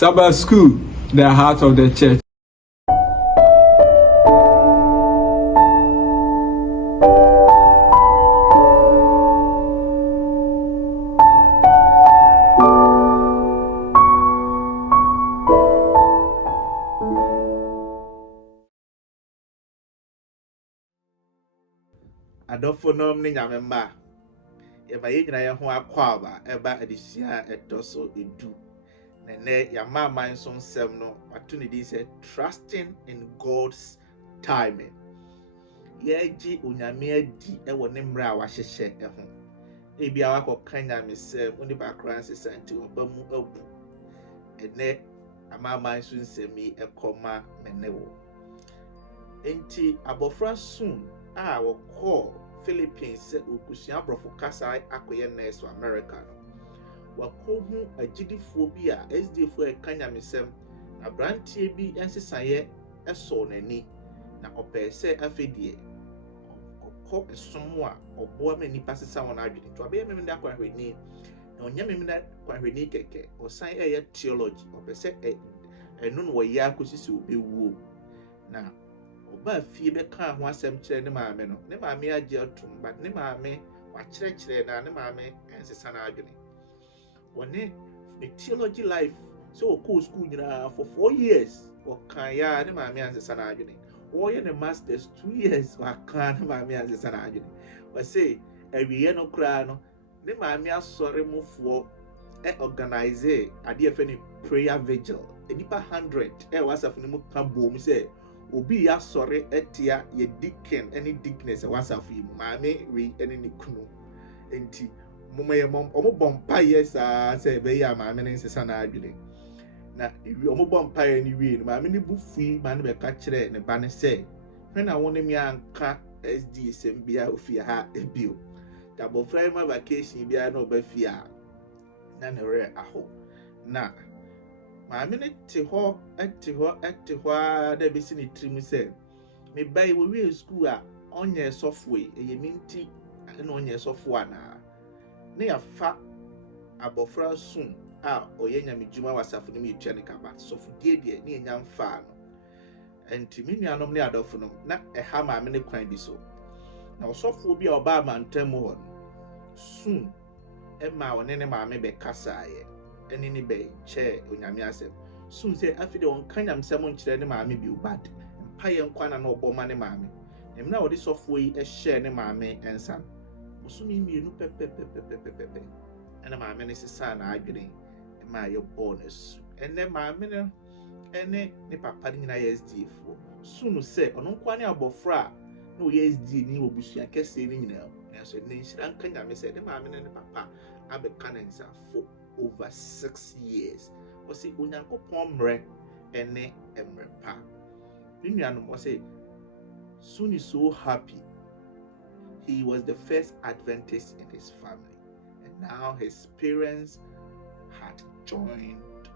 Sabbath school, the heart of the church. Adolfonom ni nyamemba eba yegyina ye ho akwaba eba adisia etoso edu nene yamama nso nsem no ato ne din say trusting in God's timing. Yeji onyame adi ewo ne mra a wahyehye ho ebi awakọ nyame sem oni background sesenti obamu abu ene amama nso nsemi ekoma menewo enti abofra soon a wokọ Philippines okusua brofo kasa akoye nurse America no wakohu agidifuo bi a SDFo ekanyamesem na brantie bi ensesaye eso nani na opese afedie okọ esomo a oboa mani pasesa won adwene to abe memenda kwahweni na onyamemenda kwahweni keke osan eye theology opese eno no ya akosisi obewuo na oba fie be ka ho asem kire ne maame no ne maame age atum but ne maame wa kire na ne maame ensesa na adwene woni the theology life so ko school nyina for 4 years o kan ya ne maame ensesa na adwene wo ye ne masters 2 years wa kan ne maame ensesa na adwene we say awiye no kra no ne maame asore mufo organize ade efe ni prayer vigil enipa 100 wasafo ne mu ka bom say obi ya sore etia ye deacon any dickness wasafo yi maame we ene ne kunu enti momaye omo bompa yesa say be ya maame ne nsesa na adwene na ewi omo bompa ye ni wi maame ne bufui ma ne be ka kire ne ba ne say hwe na won mi anka SDSM bia ofia ha ebio double frame vacation bia na obafia na ne re aho na maame ne te ho da be si ne trim say me bai we wi school a onye software eye minti na onye software na ne ya fa abofra soon a oye nyamedwuma wasafo ne metwa ne kaba sofudie de ne nya mfa no enti minuanom ne adofo na eha maame ne kwan bi so na osofo bi a oba amantam ho soon ma wone ne maame be kasaye eni ne be che onyame asem soon say afide won kanyam sem nkire ne maame bi ubad mpaye nkwana na oboma ne maame emna wodi sofo yi share ne maame ensa musumi mienu pepepepepepepe ena maame ne sisa na adwene ma ye bonus ene maame ne ene ne papa nyina SDFo soon say ono nkwane abofra na o SD ni obusua kese ni nyina so ne nshira nkanyame say ne maame ne papa abeka na nsa for over 6 years o say onyankopon mre ene emre pa ninuanom o say soon is so happy he was the first Adventist in his family and now his parents had joined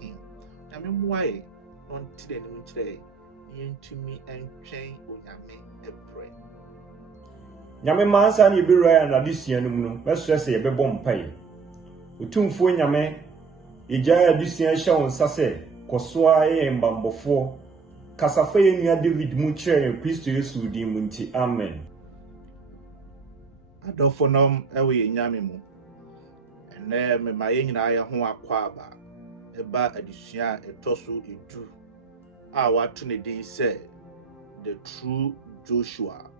him nyame mwae non tire ne nchire yentumi entwen onyame ebre nyame mansa ne ebiraya na disia no mu no mesre se yebebɔ mpae otumfo nyame ejaya disia hye won sase kosoa mbambofo kasafa yenua David mu kire Kristo Yesu din mu nti amen adolfonom ewe nyame mu ene me maye nyina ye ho akwaba eba adisua etoso edu a watu ne din say the true Joshua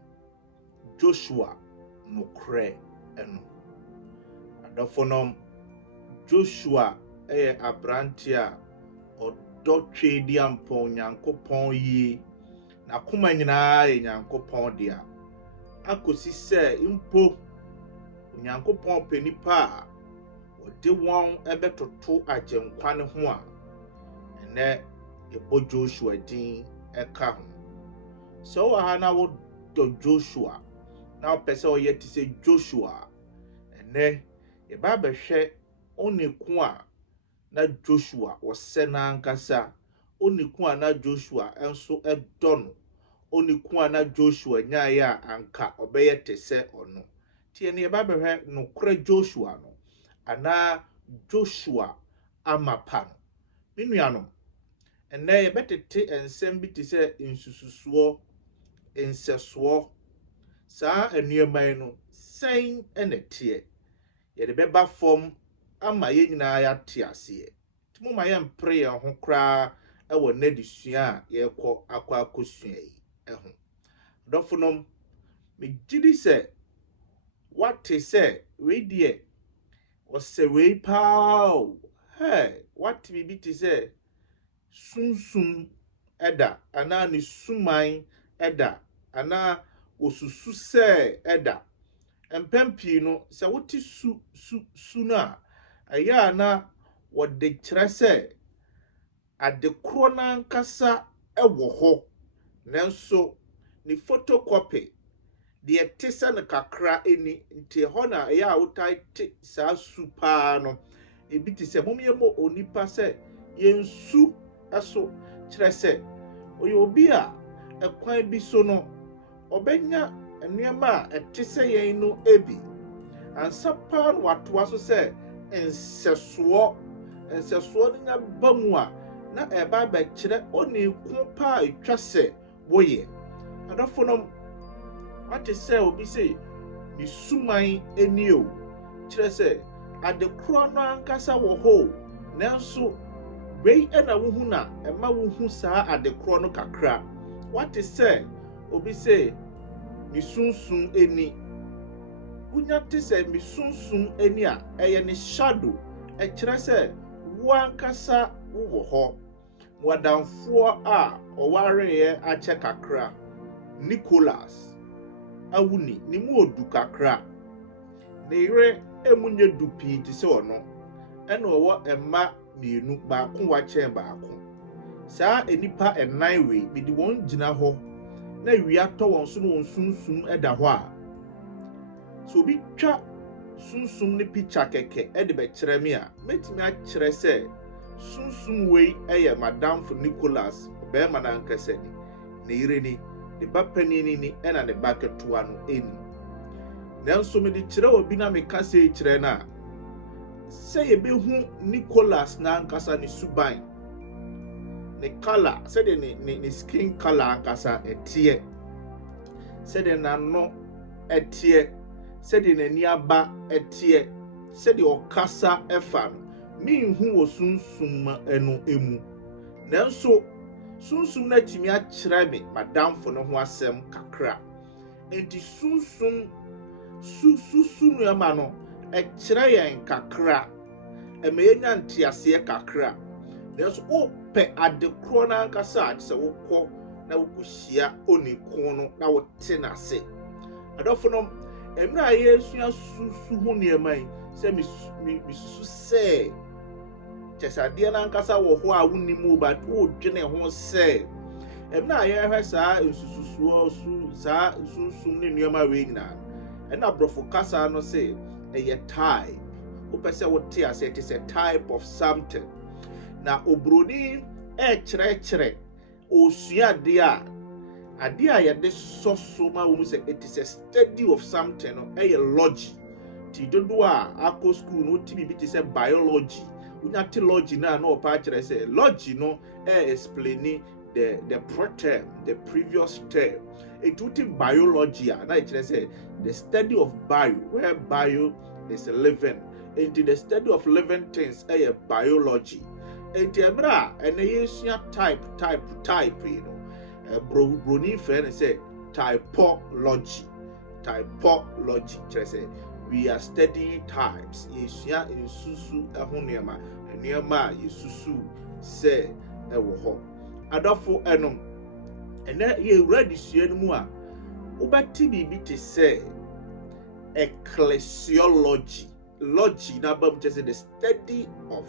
no kre eno adolfonom Joshua abrantia odo twedi ampon nyankopon yi na koma nyina ye nyankopon dia akosi se impo nyankopon penipa ode won ebetoto agenkwa ne ho a ene ebo Joshua din eka ho so wa na wo do Joshua na pese o yeti se Joshua ene e ba behwe oneku a na Joshua wose na ankasa oneku a na Joshua enso edono oneku a na Joshua nyaye a anka obeye tese ono tie ne e ba behwe no kra Joshua no ana Joshua amapa Minuano, and nay better tea and send be to say in susuo, in seswo, sa a near mino, saying and a tear. Yet the beba form, and my yin I at teasie. To move my young prayer who cry, I will neddy sua, ye call aqua cushion. Dofunum, me giddy say, what they say, we dear, was say way pow. Hey, what we be to say, soon eda, ana ni sumai eda, ana osusu se eda. Empempi no, se woti suna, aya na wode kyerɛ sɛ ade koro na nkasa ɛwɔ hɔ nanso ni photocopy de ɛte sɛ no kakra eni nti hɔ na ɛyɛ a wotai te saa su paa no ebi te sɛ momiemo onipa sɛ yensu ɛso kyerɛ sɛ oyɛ obi a ɛkwan bi so no ɔbɛnya nneɛma a ɛte sɛ yɛn no ebi ansa paa no watoa so sɛ nsɛsoɔ no nya ba mu a na ɛba bɛkyerɛ ɔne ko paa etwa sɛ woyɛ adɔfo no wate sɛ obi sɛ ne suman ani o kyerɛ sɛ ade korɔ no ankasa wɔ hɔ nanso wei ɛna wohu na ɛma wohu saa ade korɔ no kakra wate sɛ obi sɛ ne sunsun ani wonya te sɛ me sunsun ani a ɛyɛ ne shadow ɛkyerɛ sɛ wo ankasa wowɔ hɔ wadamfoɔ a ɔwareɛ akyɛ kakra Nicholas awuni ne mu odu kakra ne yere emunye du pii te sɛ ɔno ɛna ɔwɔ ɛma mienu baako wakyɛn baako saa enipa ɛnan wei mede wɔn gyina hɔ na wia tɔ wɔn so no wɔn sunsum ɛda hɔ a so obi twa sunsum ne picture kɛkɛ ɛde bɛkyerɛ me a metumi akyerɛ sɛ sunsum wei ɛyɛ madam for Nicholas bɛrima na nkasa ni ne yere ni ne ba panini ni ɛna ne ba ketewa no ɛni nanso mede kyerɛ obi na meka sɛ kyerɛ na sɛ yɛbɛhu Nicholas na nkasa ne suban ne color sɛde ne skin color ankasa ɛteɛ sɛde n'ano ɛteɛ sɛde n'ani aba ɛteɛ sɛde ɔkasa ɛfa no minhu wɔ sunsum ɛno emu nanso sunsum na timi akyerɛ me madamfo no ho asɛm kakra enti sunsum susu no ama no ɛkyerɛ yɛn kakra ɛma yɛnya nteaseɛ kakra nanso wopɛ ade korɔ na ankasa a sɛ wokɔ na wokɔhyia oniko no na wote n'ase adɔfo no ɛmira a yɛsua susu ho nneɛma yi sɛ misusu sɛ kyɛsadeɛ na ankasa wɔ hɔ a wonim o but wodwene ho sɛ ɛmira a yɛhwɛ saa nsususoɔ su saa sunsum ne nneɛma wei nyinaa ɛna aborɔfo kasa no sɛ ɛyɛ type wopɛ sɛ wote ase it is a type of something na obroni ɛkyerɛkyerɛ osua adeɛ a yɛde sɔso ma wo mu sɛ it is a study of something no ɛyɛ logy ti dodo a akɔ school no ti bi te sɛ biology wonya te logy na ɔpa kyerɛ sɛ logy no explain the preterm the previous term it would biology na kyerɛ sɛ the study of bio where bio is living into the study of living things biology enti emra ene yesua type you know broni friend say typology kyerɛ sɛ we are studying types yesua nsusu ɛho nneɛma a yesusu sɛ ɛwɔ hɔ adɔfo ɛnom ɛnɛ yɛ ready sua no mu a wobɛte biribi te sɛ ecclesiology logy na bam kyerɛ sɛ the study of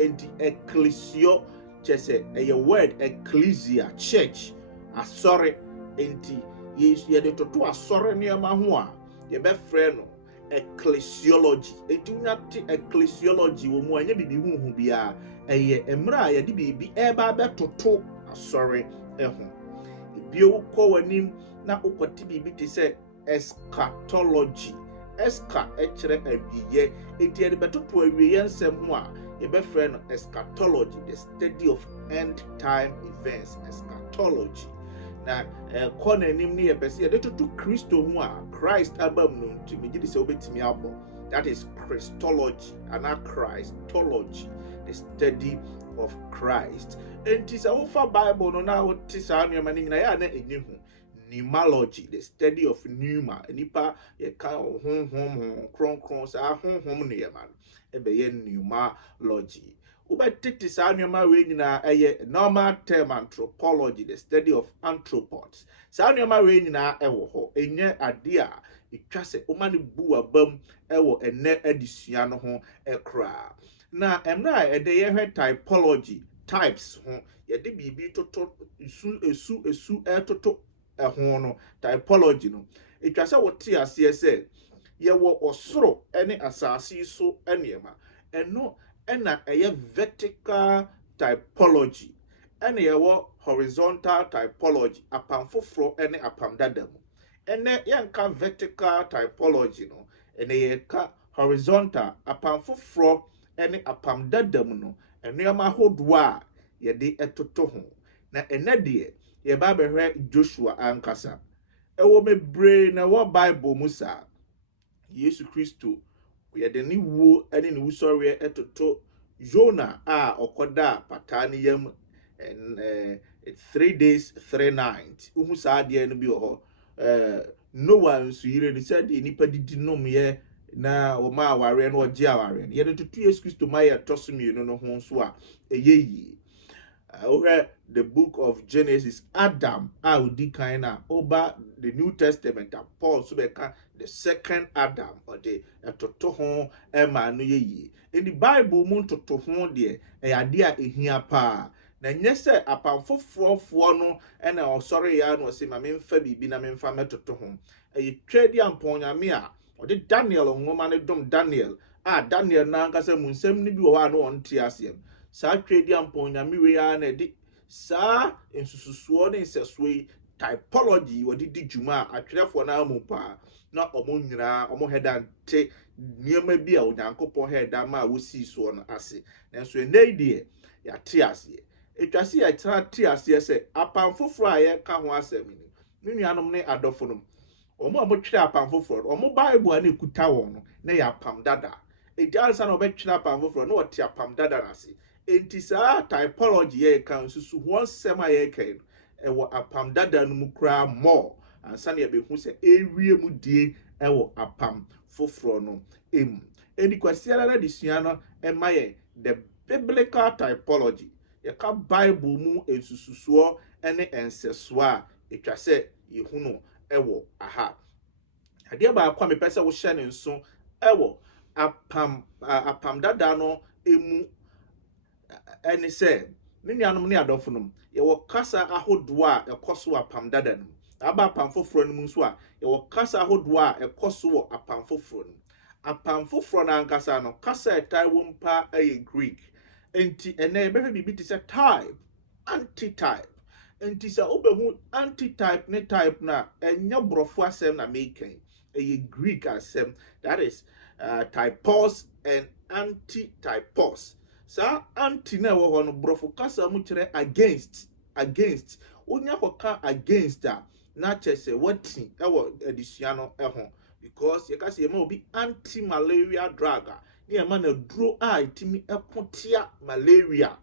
and the ecclesio kyerɛ sɛ ɛyɛ word ecclesia church asɔre enti yɛde toto asɔre nneɛma ho a yɛbɛfrɛ no ecclesiology enti wonya te ecclesiology wɔ mu a ɛnyɛ biribi huhu biara ɛyɛ mmerɛ a yɛde biribi ɛba bɛtoto asɔre ɛho ebio wokɔ w'anim na wokɔte biribi te sɛ eschatology eska echere abiye enti ede betoto awiye nsem ho a yebefre no eschatology, the study of end time events. Eschatology na kona enim ne yebese yede toto Kristo ho a Christ abam no ntimi gidi se obetimi abo. That is Christology and Christology, the study of Christ. Enti sa wo fa Bible no na wo ti sa nneema ni nyina ya na enye hu. Pneumology, the study of pneuma. Nipa ye ka honhom kronkron sa honhom ne yema ebe ye pneumology. Ubetiti sa nneema we nyina eye normal term anthropology, the study of anthropods. Sa nneema we nyina ewo ho enye ade a etwa se omane bu abam ewo ene adisua no ho ekra. Na emra ede ye hwe typology, types ho ye de bibi toto esu etoto ehon no typology no etwa se wote ase se ye wo osoro ene asase so enema eno ena eye vertical typology ene ye wo horizontal typology apam foforo ene apam dadam ene yanka vertical typology no ene ye ka horizontal apam foforo ene apam dadam no enema hodo a ye de etoto ho na ene de ye ba behwe Joshua ankasa ewo mebre na wo Bible musa Yesu Kristo ye de ni wuo ene ni wusori etoto Jonah a okoda patani yam 3 days 3 nights uhu sa de no bi ho Noah nso yire ni said nipa didi nom ye na o ma aware no oje aware ye de tutu Yesu Kristo ma ye tosumi no ho nso a eyeyi over the book of Genesis, Adam, kind over the New Testament, and Paul Subeka, the second Adam, or the Totohon, Emma, no ye. In the Bible, moon to Tohon, dear, a idea in here pa. Na nyese upon 4 no, and I was sorry, I was in my main fabi, been a main family to Tohon. A trade young ponya mea, or the Daniel, or woman, dom Daniel. Daniel Nankasa Munsem Nibu on Tiasium. Sa trade ampon nyame we ya na di sa ensususuo ne nsesoi typology wodi di djuma atwerefo na amupa na omo nyina omo hedante niema bi a onyankopon heda ma wosi so no ase nanso enede ya te ase etwase ya te ase se apan foforo a ye ka ho asem ni nuanom ne adofo no omo twere apan foforo omo Bible na ekuta won no na ya pam dada ediansa na obetwere apan foforo na ote apam dada na ase enti saa typology ye kan susu ho sema ye kan ewo apam dada no mu kra more ansa na be hu se ewie mu die ewo apam foforo no em eni kwasiara na disua no emaye the biblical typology ye ka Bible mu ensususo ene enseso a etwa se ye hu no ewo aha ade ba akwa me pese wo hye ne nso ewo apam dada no emu ene se ne nuanom ne adofo ye wo kasa ahodo a ekoso apam dada no aba apam foforo no mu nso a ye wo kasa ahodo a ekoso apam foforo no apam foforo na ankasa no kasa etai wo mpa aye Greek enti ene be bibi ti se type antitype enti sa obehu antitype ne type na enya brofo asem na making aye Greek asem that is typos and antitypos. Sa anti na wo ho no brofo kasa mu kire against onya koka against a na chese wati ewo adisua no eho because ye kasa ye ma obi anti malaria drug ne ye ma na duro a itimi ekotia malaria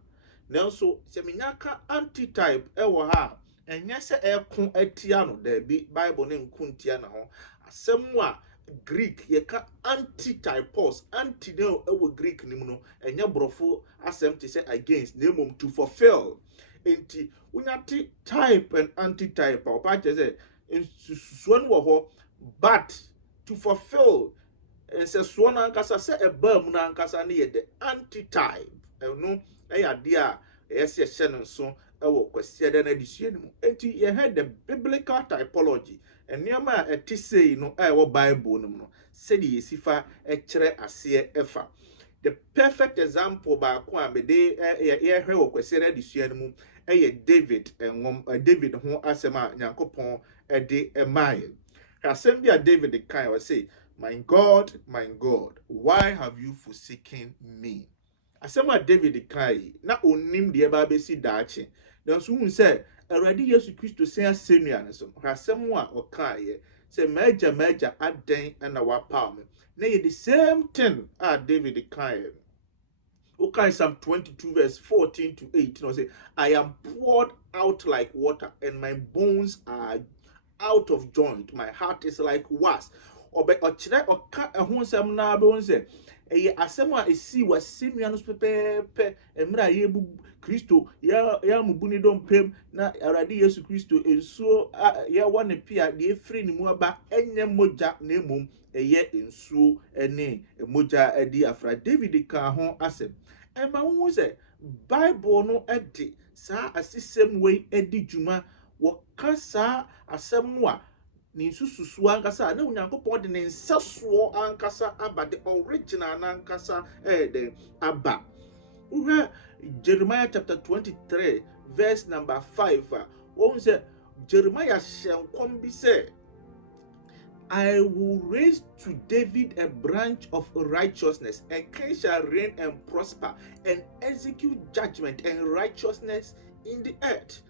nanso se menyaka antitype ewo ha enye se ekon atia no da bi Bible ne nkuntia na ho asem a Greek ye ka antitypos anti no ewo Greek nim no enye brofo asem te say against nemom to fulfill enti unyati type and antitype o pa che say ensusuo no ho but to fulfill ensesuo na ankasa se eba mu na ankasa ne ye the antitype no eya de a yesi hye no so ewo kwasiede na disua nim enti ye had the biblical typology eniama etisei no ewo Bible nim no se de yesifa ekere ase efa the perfect example ba ko a me de ye hwe wo kwasiede na disua nim David David ho asema Nyankopon de emaye asem bi a David kan o say my God, why have you forsaken me? Asema David kai na onim de ba besi daache. Dan so hu se Awurade Yesu Kristo sen asenua ne so. Asem a okaye se maja aden na wapa me. Na ye the same thing David kai. Okay, Psalm 22 verse 14 to 18 say, I am poured out like water and my bones are out of joint. My heart is like wax. Obe ochire oka ehun sem na be won say eye asem a esi wasenua no pepepe emra ye bu Kristo ya mubuni dom pem na Awurade Yesu Kristo ensuo ya wone pia de efri ni mu aba enye moja na emom eye ensuo ene moja edi afra. David ka ho asem ema wo say Bible no edi sa asisem we edi juma woka sa asem no a ni sususu ankasa na Onyankopɔn de ne nsasoɔ ankasa aba the original ankasa de aba. Jeremiah chapter 23 verse number 5 one say Jeremiah shenkom bi say I will raise to David a branch of righteousness, and he shall reign and prosper and execute judgment and righteousness in the earth.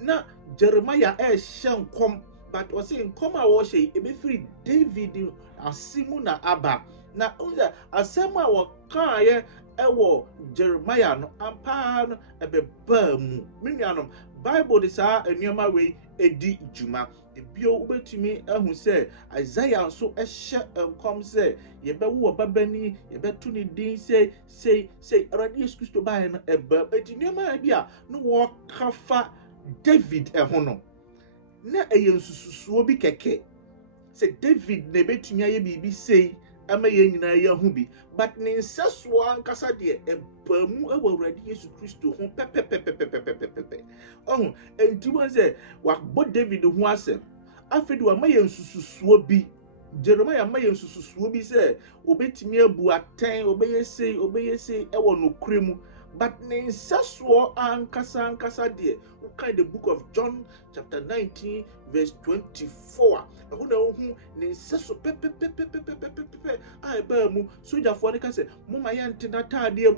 Now Jeremiah shenkom but was saying come awashe e be free David asimu na aba na unza asema waka ye ewo Jeremiah no ampa no ebe bamu minuanom Bible dis enioma we edi juma ebio ubetumi ehun se Isaiah nso ehye enkom se ye be wo babani ye be tu ni din say Awurade Yesu Kristo ba no eba enioma bia no wo kafa David ehun no na eye nsususuo bi keke se David na betumi aye bibi sei ama ye nyina ye hu bi but ne nsaso ankasa de epamu ewo Awurade Yesu Kristo ho pepepepepepepepe ohun enti won se wa bo David ho asem afedi wa ma ye nsususuo bi Jeremiah ma ye nsususuo bi se obetumi abu aten obeye sei ewo no kremu but ne nsaso ankasa de kind the book of John chapter 19 verse 24 ehuna ohu ne seso pepepepepepepepe ai ba mu soja fo ne ka se moma yante na taade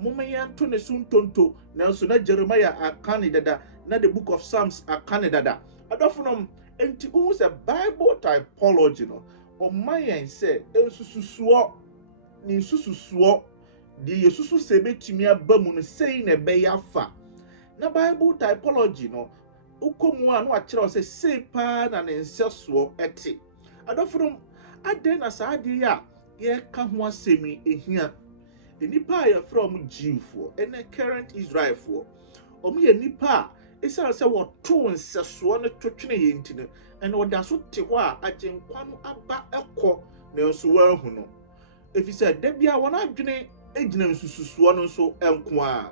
moma yanto ne suntonto na so na Jeremiah akane dada na the book of Psalms akane dada adofonom enti hu se Bible typology no o mayen se ensususuo ni sususuo de yesusu se betumi abamu no sei na be yafa na Bible typology no ukomu anu akire se sei pa na ne nseso ete adofrum aden na saade ya ye ka ho asemi ehia enipa ya from Jewfo ene current Israelfo omu ye nipa esa se wo to nseso no twetwene ye ntine ene oda so te ho a agenkwa no aba ekọ na nso wa hu no efise da bia wona adwene egina nsususuo no nso enko a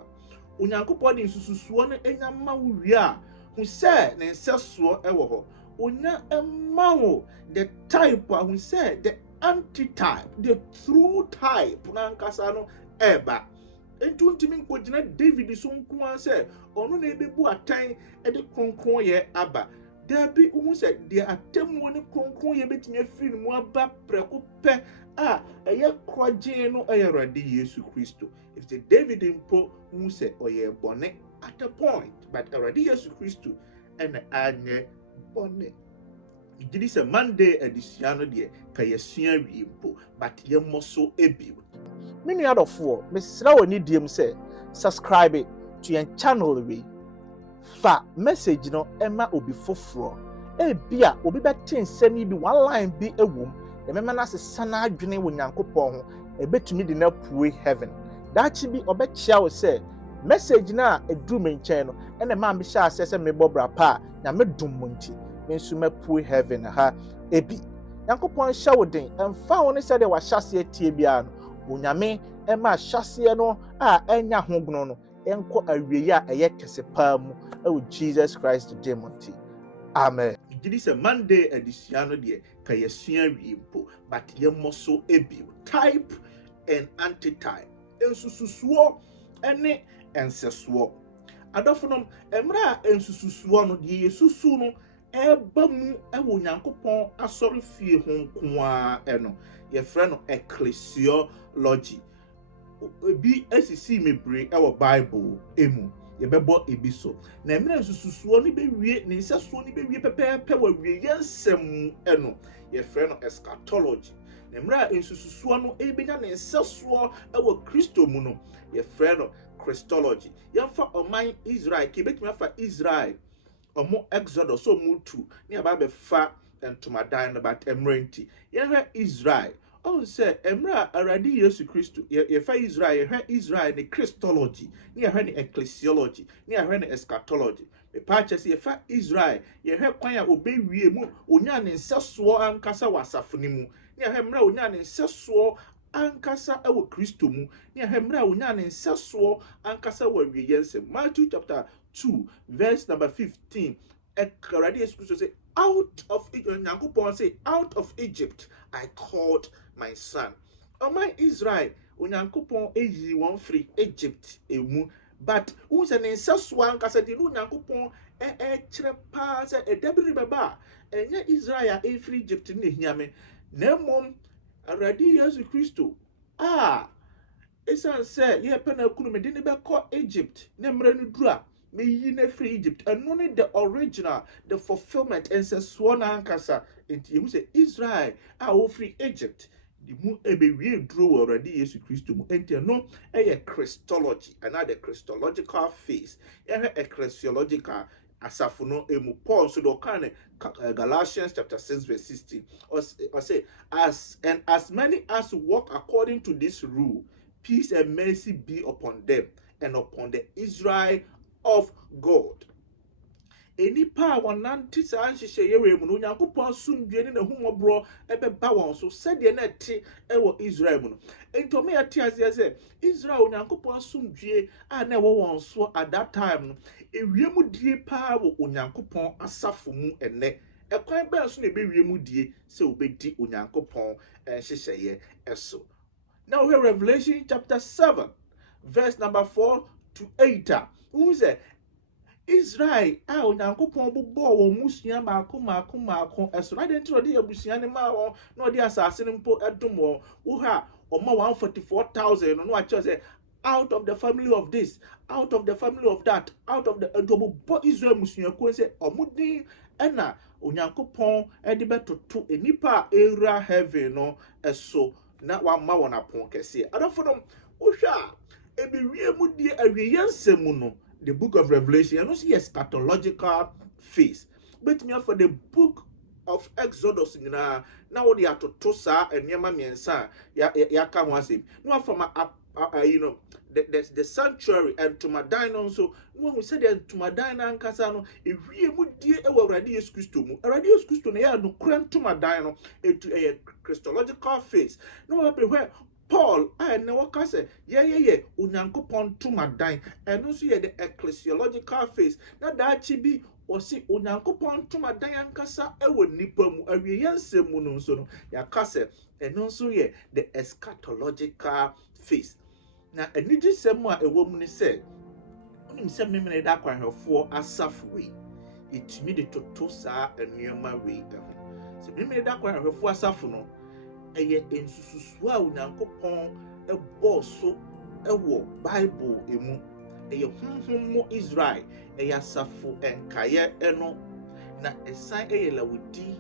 Onyankopɔn de nsususuo no enya ma wo wi a hu se ne nseso ewo ho onya emma wo the type hu se the antitype the true type na nkasa no eba entu ntimi nkogina David so nko an se ono na ebebu atan e de kronkron ye aba dabi hu se de atemu ne kronkron ye betimi afiri mu aba preko pe a eye kroje no eye Awurade Yesu Kristo if the David impo hu se oye bone at a point but Awurade Yesu Kristo ene anye bone igidi se Monday edition no de ka yesua wi impo but ye moso ebi menu adofo mesra woni diem se subscribe to your channel we fa message no ema obi foforo ebia obi bete nsemi bi one line bi ewom emema na sesa na adwene wo Nyankopɔn ho ebetumi de na pue heaven dachi bi obechia wo se message na eduru me nkyɛn no ene ma me sha asese me bobra pa na me dum monti me nso mapue heaven ha ebi Nyankopɔn hya wo den emfa wo ne se de wa hyase atie bia no onyame ema hyase no a enya hogno no enko awie a eye kese pa mu e Jesus Christ today monti amen. It is a Monday edition no de ka yesua wi mpo but ye moso ebi type and antitype ensususuo ene ensesuo adofonom emra ensususuo no de yesusu no eba mu ewo Nyankopɔn asɔre fie ho nkoa eno ye frɛ no ecclesiology. Ebi esisi mebre ewo Bible emu ye bɛbɔ ebi so na emre nsususuo ni bewie ne nsesuo ni bewie pɛpɛɛpɛ wa wie yensɛm eno ye frɛ no eschatology. Na emre nsususuo no ebenya ne nsesuo ewo Kristo mu no ye frɛ no Christology. Yɛmfa ɔman Israel ke betumi afa Israel omo Exodus so mutu ne aba befa ntomadan no but emre nti yɛhwɛ Israel on say emra aradi Yesu Kristo yɛfa Israel yɛhwɛ Israel ne Christology ne yɛhwɛ ne ecclesiology ne yɛhwɛ ne eschatology. Me pa kyɛ yɛfa Israel yɛhwɛ kwan a obewie mu onya ne nsesuo ankasa wasafo ne mu ne yɛhwɛ emra onya ne nsesuo ankasa ewo Kristo mu ne yɛhwɛ emra onya ne nsesuo ankasa wa wie yensem. Matthew chapter 2 verse number 15 Aradi Yesu Kristo say out of Nyankopɔn say out of Egypt I called my son. Oman Israel Onyankopɔn eyi won free Egypt emu but who say ne nsesuo ankasa di Onyankopɔn kyerɛ pa say edabiri baba enye Israel e free Egypt ne hiame na mom Aradi Yesu Kristo esan say ye pe na kunu me de ne bɛkɔ Egypt ne mre no dura me yi na free Egypt and only the original the fulfillment and says swan ankasa enti you say Israel o free Egypt the mu ebewie duro already Yesu Kristo mu enti no Christology and the Christological phase ecclesiological asafo no emu Paul so do kan Galatians chapter 6 verse 16 or say as many as walk according to this rule peace and mercy be upon them and upon the Israel of God. Any power nanti sa anhyehyɛ yewe mu no Nyankopɔn sumdue ne nahumɔbro ɛbɛba wɔn so sɛdeɛ na ɛte ɛwɔ Israel mu no. Entome yɛte aseɛ sɛ Israel Nyankopɔn sumdue a na ɛwɔ wɔn so at that time no ewie mu die pa wɔ Onyankopɔn asafo mu ɛnɛ. Ɛkwan bɛn so na ebewie mu die sɛ obedi Onyankopɔn nhyehyɛeɛ ɛso. Now here Revelation chapter 7 verse number 4 to 8. Who say Israel Onyankopɔn bobɔ wɔn musua maako ɛso na de ntro de abusua ne ma wɔn na ɔde asase ne mpo ɛdom wɔn wo ha ɔma 144,000 no akyerɛ sɛ out of the family of this out of the family of that out of the bo Israel musua ko sɛ ɔmodin ɛna Onyankopɔn ɛde bɛtoto enipa era heaven no ɛso na wama wɔn apon kɛse adafo no wo hwa ebiwie mu die awie yensemu no the book of Revelation and also eschatological phase but me for the book of Exodus na what they are to tosa and yama miensa ya ka ho asem no from the sanctuary and to my dine so no we said to my dine ankasa no ewie mu die e wo Awurade Yesu Kristo mu Awurade Yesu Kristo na ya no kran to my dine no into a Christological phase no we where Paul and no kase ye Onyankopɔn to my dine and also ye the ecclesiological phase na da chi bi osi Onyankopɔn to my dine ankasa e wo nipa mu awie yensem mu no so no ya kase and also ye the eschatological phase. Na eniji sem a ewo mu ni se onim se memene da kwanhwefo asafo we etumi de toto saa anuama we ho se memene da kwanhwefo asafo no eye ensususu a Onyankopɔn ɛbɔ so ɛwɔ Bible emu eye honhom Israel eye asafo enkaye eno na esan eye lawudi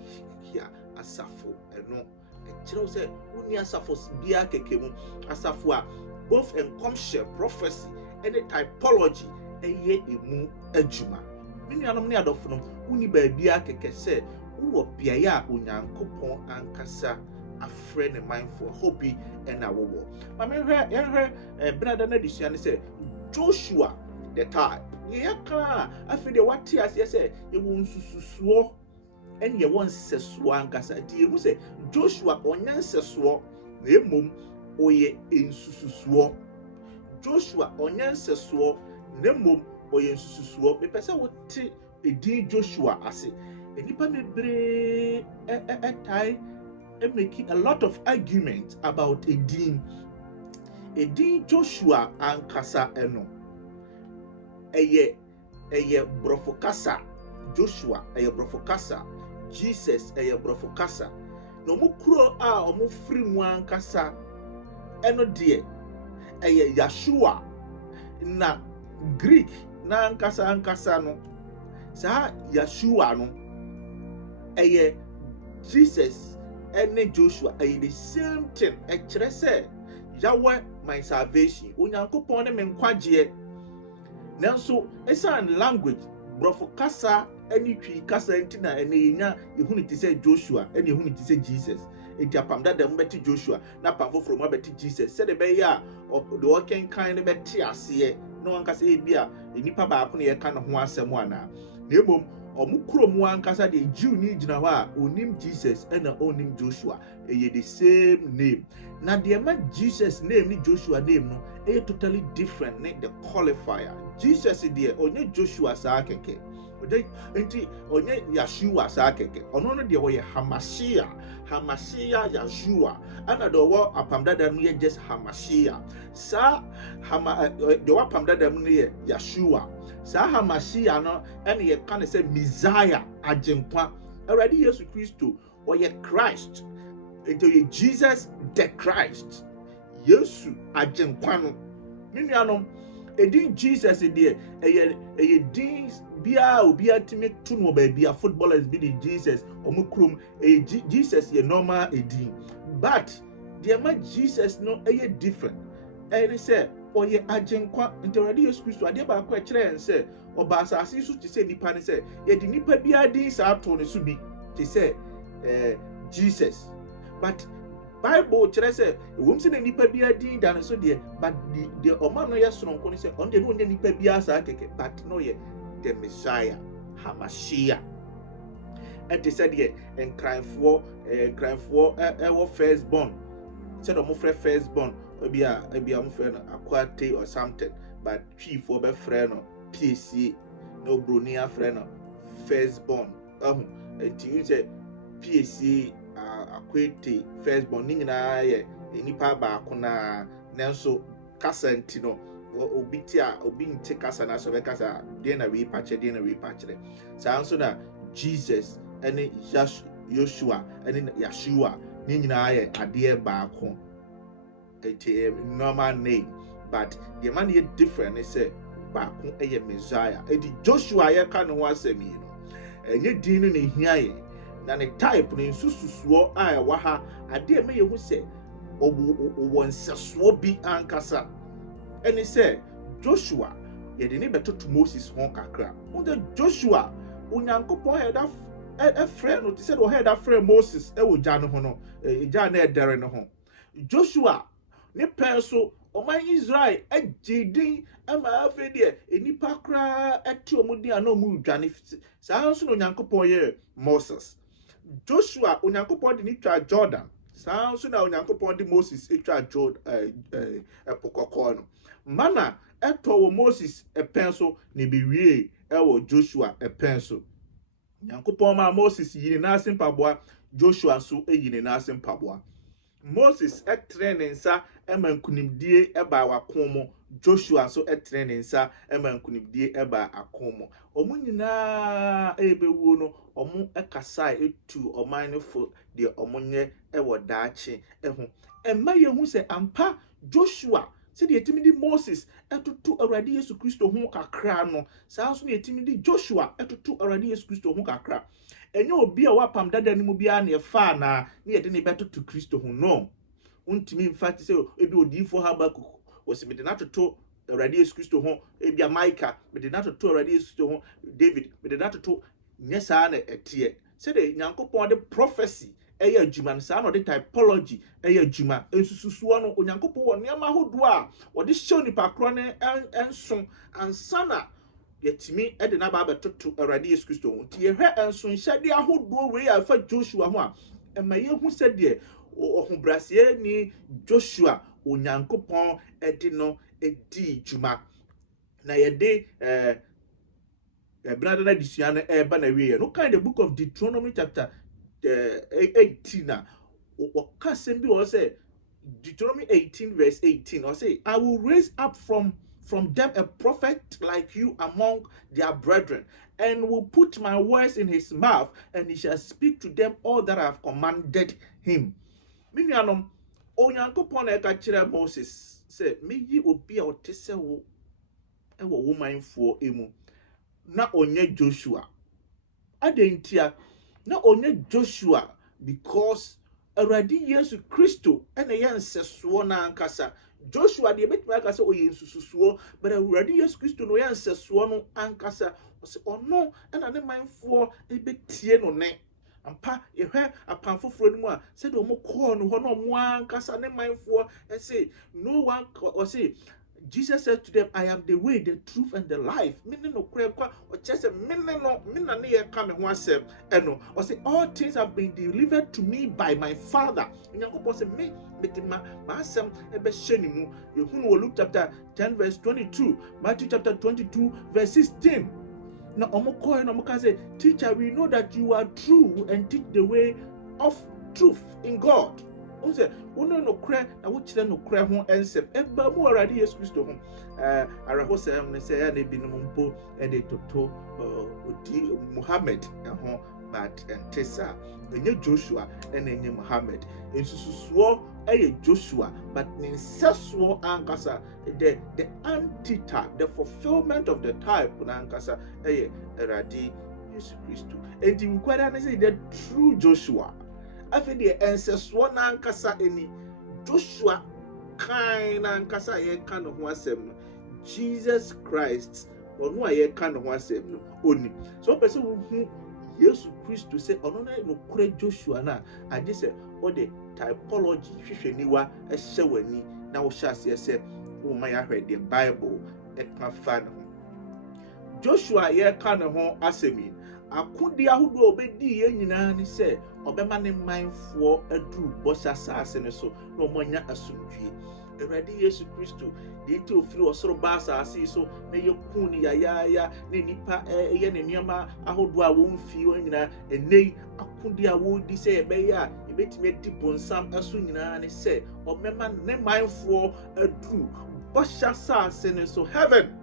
ya asafo eno ekyerɛw sɛ woni asafo bia kekemu asafo a both encomium prophecy and the typology eye emu adwuma menuanom ne adɔfo no woni baabia keke sɛ wo biaye a Onyankopɔn ankasa afrɛ ne mindful hope and awowo ma me hwɛ brada na disua ne sɛ Joshua the type yɛka afide wate aseɛ sɛ ewo nsususuo ɛne yɛwɔ nsɛsoɔ ankasa di emu sɛ Joshua ɔnya nsɛsoɔ na emom oye ensususuo Joshua ɔnya nsɛsoɔ na emom oye ensususuo mepɛ sɛ wote edin Joshua ase enipa mebree ɛtai making a lot of arguments about edin Joshua ankasa eno eye brofokasa Joshua ɛyɛ brɔfo kasa, Jesus ɛyɛ brɔfo kasa. Na ɔmo kuro a ɔmo firi mu ankasa ɛno deɛ ɛyɛ Yeshua. Na Greek na ankasa no saa Yeshua no ɛyɛ Jesus ɛne Joshua ɛyɛ the same thing. Ɛkyerɛ sɛ Yahweh my salvation, Onyankopɔn ne me nkwagyeɛ. Nanso ɛsan language brɔfo kasa ɛne twi kasa nti na ɛne yɛnya ehunu ti sɛ Joshua ɛne ehunu ti sɛ Jesus. Enti apam dada mu bɛte Joshua na apam foforo mu bɛte Jesus. Sɛ de bɛyɛ a de ɔkenkan ne bɛte aseɛ na wankasa ebi a nipa baako na yɛka ne ho asɛm ana. Na emom ɔmo kuro mu ankasa de Jew ni gyina hɔ a onim Jesus ɛna onim Joshua. Ɛyɛ the same name. Na deɛ ma Jesus name ni Joshua name no ɛyɛ totally different ne the qualifier. Jesus deɛ ɔnyɛ Joshua saa kɛkɛ. Enti onye Yeshua saa kɛkɛ. Ɔno no deɛ wɔyɛ Hamashia Yeshua. Ana deɛ ɔwɔ apam dada mu yɛ just Hamashia. Saa deɛ ɔwɔ apam dada mu no yɛ Yeshua. Saa Hamashia no ɛne yɛka ne sɛ Messiah agyenkwa. Awurade Yesu Kristo ɔyɛ Christ. Enti ɔyɛ Jesus the Christ. Yesu agyenkwa no. Ne nuanom edin Jesus deɛ ɛyɛ din bia obi atimi to no baabi a footballers bi di Jesus ɔmo krom Jesus yɛ normal edin, but deɛ ma Jesus no ɛyɛ different ɛne sɛ ɔyɛ agyenkwa. Nti Awurade Yesu Kristo adeɛ baako ɛkyerɛ yɛn sɛ ɔba asase so te sɛ nipa ne sɛ yɛde nipa bia din saa to ne so bi te sɛ Jesus, but Bible kyerɛ sɛ ewom sɛ na nipa bia din da ne so deɛ, but deɛ ɔma no yɛ soronko ne sɛ ɔno deɛ no ɔnyɛ nipa bia saa kɛkɛ, but no yɛ the Messiah, Hamashia. And they said, and crying for firstborn. Said a mufre firstborn, maybe a friend aquate or something, but chief for a friend or PCA, no brunia friend firstborn. And you say PCA aquate firstborn, Nina, any paba, Kona, Nelso, Cassantino. Obitia obinte kasa na so bekasa de na we patche saa nso na Jesus ene Joshua ene Yeshua ni nyina ye ade baako ete normal name, but the man ye different ne say baako eye Messiah. Edi Joshua ye ka ne ho asɛm yi no enye din no ne hia ye na ne type ne nsususuo a ɛwɔ ha ade me ye hu sɛ owo nsesuo bi ankasa. And he said, Joshua, ye didn't better to Moses hon kakra. Unde Joshua, Unyankopon had a friend, who said, or had a friend Moses, Jan hono, Jan Darren hon. Joshua, ne penso, o my Israel, a JD, and my affair, a nipakra, a tiomudia no mu janif. Sounds no Yankopon ye, Moses. Joshua, Unyankopon didn't try Jordan. Sounds no Unyankopon di Moses, a try Jordan, a pococorno. Mana eto Moses a pencil ni biwie ewo Joshua a pencil. Nyankopon ma Moses yini na mpaboa, Joshua so yini na mpaboa. Moses training nsa ema nkunimdie eba wakomo, Joshua so training nsa ema nkunimdie eba akomo. Omo nyina ebewu no omo ekasa etu oman no fo de omo nye ewo daache eho. Emma yehu se ampa Joshua said the timidi Moses etutu Awurade Yesu Kristo ho kakra no saa so ne timidi Joshua etutu Awurade Yesu Kristo ho kakra enye obi a wapam dada ni mu bia na efa na ne yede ne betutu Kristo ho no untimi mfati se ebi odifo Habakuk osimede na toto Awurade Yesu Kristo ho ebi Micah mede na toto Awurade Yesu Kristo ho David mede na toto nyesa na etie said the Nyankopon de prophecy eya adwuma no saa no de typology eya adwuma ensususuo no Onyankopon wɔ nneɛma ahodoɔ a wɔde hyɛ nipa korɔ ne enso ansana yɛtimi de na ba bɛtoto Awurade Yesu Kristo ho nti yɛhwɛ enso nhyɛde ahodoɔ wei a fa Joshua ho a ɛma yɛhu sɛ deɛ ɔhobrɛseɛ ni Joshua Onyankopon de no edi dwuma na yɛde brother na disua no eba na wie no kind the book of Deuteronomy chapter 18 or say Deuteronomy 18 verse 18 or say I will raise up from from them a prophet like you among their brethren, and will put my words in his mouth, and he shall speak to them all that I have commanded him. Minyanom, Onyankopon eka kyerɛ Moses sɛ meyi obi a ɔte sɛ wo ɛwɔ wo manfoɔ emu na onye Joshua. Adentia na onye Joshua because Awurade Yesu Kristo ɛna yɛ nsɛsoɔ na ankasa. Joshua de betumi aka sɛ oyɛ nsususuo, but Awurade Yesu Kristo no yɛ nsɛsoɔ no ankasa. Ɔsɛ ɔno ɛna ne manfoɔ ebetie no ne. Ampa yɛhwɛ apan foforɔ no mu a sɛde ɔmo kɔɔ no hɔ na ɔmo ankasa ne manfoɔ ɛsɛ no one ɔsɛ Jesus said to them, I am the way, the truth, and the life. Meaning no kura or just a minute no minna near come and one self. And no, or say all things have been delivered to me by my Father. And you say me, my son, a beshenimu. You who Luke chapter 10, verse 22, Matthew chapter 22, verse 16. Now, Omoko and Omoka say, teacher, we know that you are true and teach the way of truth in God. Unse uno no kra na wo kire no kra ho ensem eba mu Awurade Yesu Kristo ho araho sem ne se ya na binom mpo e de toto odi Muhammad ho but entesa enye Joshua and enye Muhammad ensususuo eye Joshua but ninsesuo ankasa the antitype, the fulfillment of the type na ankasa eye Awurade Yesu Kristo enti nkwara na say the true Joshua after the ancestors na ankasa eni Joshua kind na ankasa ye kan ho asem no Jesus Christ onu a ye kan ho asem no oni so person hu Jesus Christ say onu na no kure Joshua na ade say o the typology hwehweniwa ehye wani na wo hyase say wo man ahwe the Bible ka fa no Joshua ye kan ho asemi akudi ahodo obedi ye nyina ni se obema ne manfoɔ aduru bɔhyɛ asase ne so na ɔmanya asomdwie Awurade Yesu Kristo de nti ofiri ɔsoro ba asase so na yɛku ni yayaya ne nipa ɛyɛ ne nneɛma ahodo a wɔmfi wɔn nyina enei akudi a wɔdi sɛ ɛbɛyɛ a ebetumi adi bonsam aso nyina ne sɛ ɔmema ne manfoɔ aduru bɔhyɛ asase ne so heaven.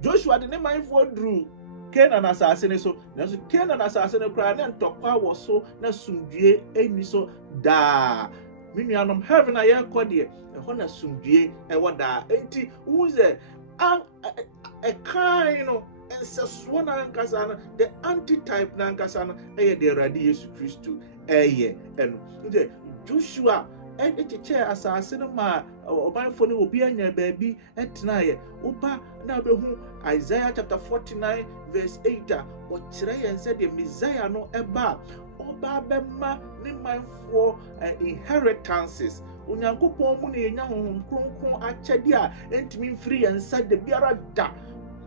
Joshua de ne manfoɔ aduru Canaan asase ne so na so Canaan asase ne kra na ntɔkwa wɔ so na sumdue eni so da minuanom heaven a yɛkɔ de ɛhɔ na sumdue ɛwɔ da enti wo sɛ a kind no ensɛsoɔ na ankasa no the antitype na ankasa no ɛyɛ de Awurade Yesu Kristo ɛyɛ ɛno nti Joshua ɛkyekyɛ asase no ma ɔmanfo no obi anya baabi ɛtenaeɛ woba na wobɛhu Isaiah chapter 49 verse 8 a ɔkyerɛ yɛn sɛ deɛ Messiah no ɛba ɔba bɛma ne manfoɔ inheritances Onyankopɔn mu ne yɛnya honhom kronkron akyɛde a ɛntumi mfiri yɛn nsa da biara da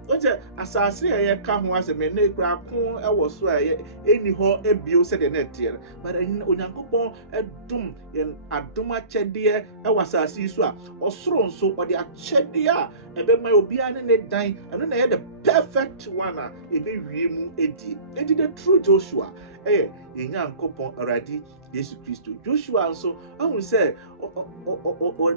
oje asase a yɛka ho asɛm ne kura ko ɛwɔ so a ɛni hɔ ebio sɛ de net yɛ but Onyankopɔn ɛdom yɛn adom akyɛdeɛ ɛwɔ asase so a ɔsoro nso ɔde akyɛdeɛ a ɛbɛma obi a ne dan ɛno na yɛ the perfect one a ɛbɛwie mu edi the true Joshua ɛyɛ Nyankopɔn Awurade Yesu Kristo. Joshua nso ahun sɛ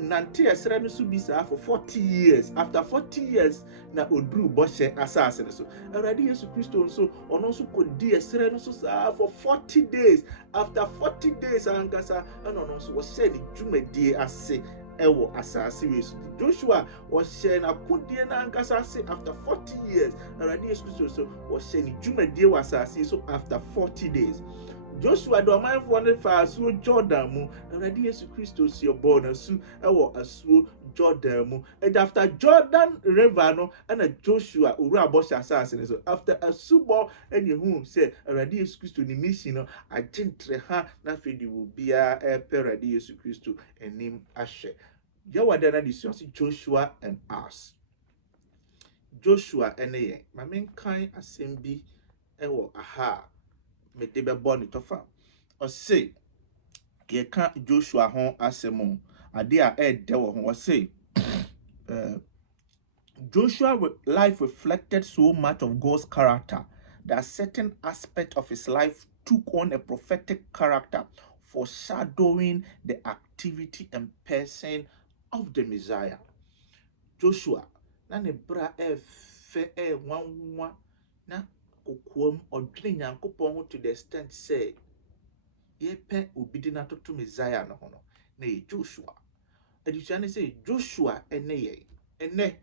nante ɛsrɛ no so bi saa for 40 years. After 40 years na oduru bɔhyɛ asase no so. Awurade Yesu Kristo nso ɔno nso kɔdi ɛsrɛ no so saa for 40 days. After 40 days ankasa ɛna ɔno nso wɔhyɛ ne dwumadie ase ɛwɔ asase wei so. Joshua wɔhyɛ n'akodie na ankasa ase after 40 years. Awurade Yesu Kristo so wɔhyɛ ne dwumadie wɔ asase so after 40 days. Joshua the ɔmanfoɔ no fa asuo Jordan mu Awurade Yesu Kristo si ɔbɔ n'asu ɛwɔ asuo Jordan mu and after Jordan river no ɛna Joshua owura bɔhyɛ asase ne so after asubɔ ɛna ehu sɛ Awurade Yesu Kristo ne mission no agyentre ha na afei de wo bia ɛpɛ Awurade Yesu Kristo anim ahwɛ yɛwɔ de na de si Joshua and us. Joshua ɛne yɛn ma menkan asɛm bi ɛwɔ aha me de bɛbɔ ne tɔfa ɔse yɛka Joshua ho asɛm ade a ɛdɛ wɔ ho ɔse Joshua's life reflected so much of God's character that certain aspect of his life took on a prophetic character, foreshadowing the activity and person of the Messiah. Joshua na ne bra fe nwanwa na kokoam odwene Nyankopɔn ho to the extent say yepe obi di na toto Messiah no ho no na Joshua adusua ne say Joshua ene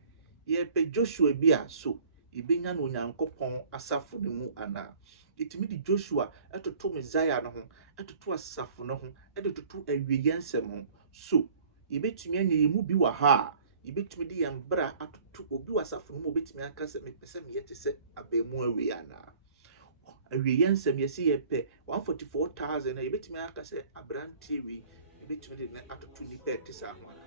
yepe Joshua bi a so ibenya no Nyankopɔn asafo ne mu ana itimi di Joshua etoto Messiah no ho etoto asafo no ho etoto awieyensem ho so ibetumi anya yemu bi wa ha ibetumi di yambra atoto obi wasafo no mu obetumi aka se mepese me yete se abemu awie ana awieyensem yesi yepe 144,000 na ibetumi aka se abrantie wi ibetumi di na atoto ni pete sa ho ana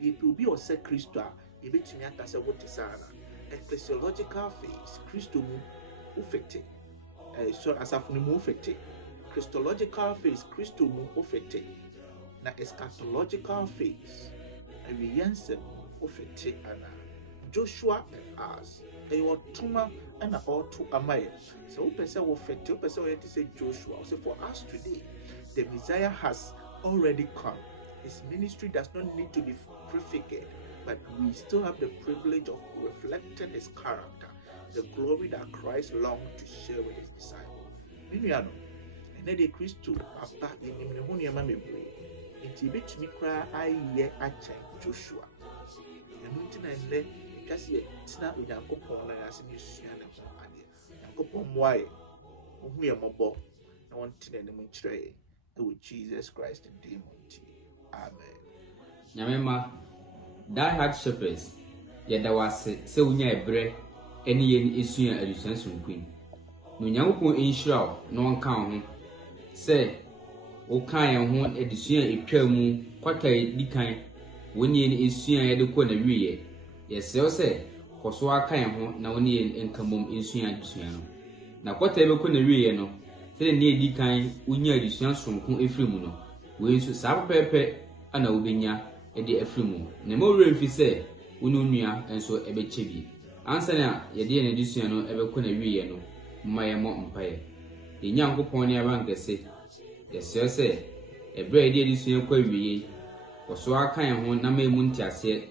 yepe obi o se Kristo a ibetumi aka se wote sa ana ecclesiological phase Kristo mu ufete so asafo no mu ufete Christological phase Kristo mu ufete na eschatological phase awieyensem ufete ana Joshua and us tuma and to amaye so person will fit person to say Joshua so for us today the Messiah has already come. His ministry does not need to be prefigured, but we still have the privilege of reflecting his character, the glory that Christ longed to share with his disciples. Miniano and the Christo papa in memory it bit me cry I Joshua and then kasi tina Onyankopɔn na ase ne sua ne ho ade Onyankopɔn moae ohu ye mobɔ na wonte ne mu kyerɛ with Jesus Christ in the name. Amen. Nyamema die hard shepherds yɛda wase sɛ wonya ebre ɛne yɛn esua adusua sonkun no Onyankopɔn enhyira wo na wonka ho sɛ wo kan yɛn ho adusua etwa mu kwata dikan woni yɛn esua yɛde kɔ na wiye yɛsɛw sɛ kɔso aka yɛn ho na woni yɛn nkamom esua adusua no na kwata bɛkɔ na wiye no sɛ ne edi kan wonya adusua sonkun efiri mu no we nso saa pepe ana wobenya ede afiri mu na ma wura mfi sɛ wonu nua nso ɛbɛkyɛ bi ansa na yɛde ne adusua no ɛbɛkɔ na wiye no mma yɛ mo mpae yɛ Nyankopɔn ne abankɛse yɛsɛw sɛ ɛbrɛ yɛde adusua kɔ wiye kɔso aka yɛn ho na ma emu ntiase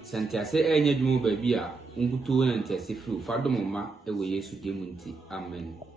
santiase ɛnya dwuma baabi a nkuto na ntiase firi fa dom ma ɛwɔ Yesu dem nti amen.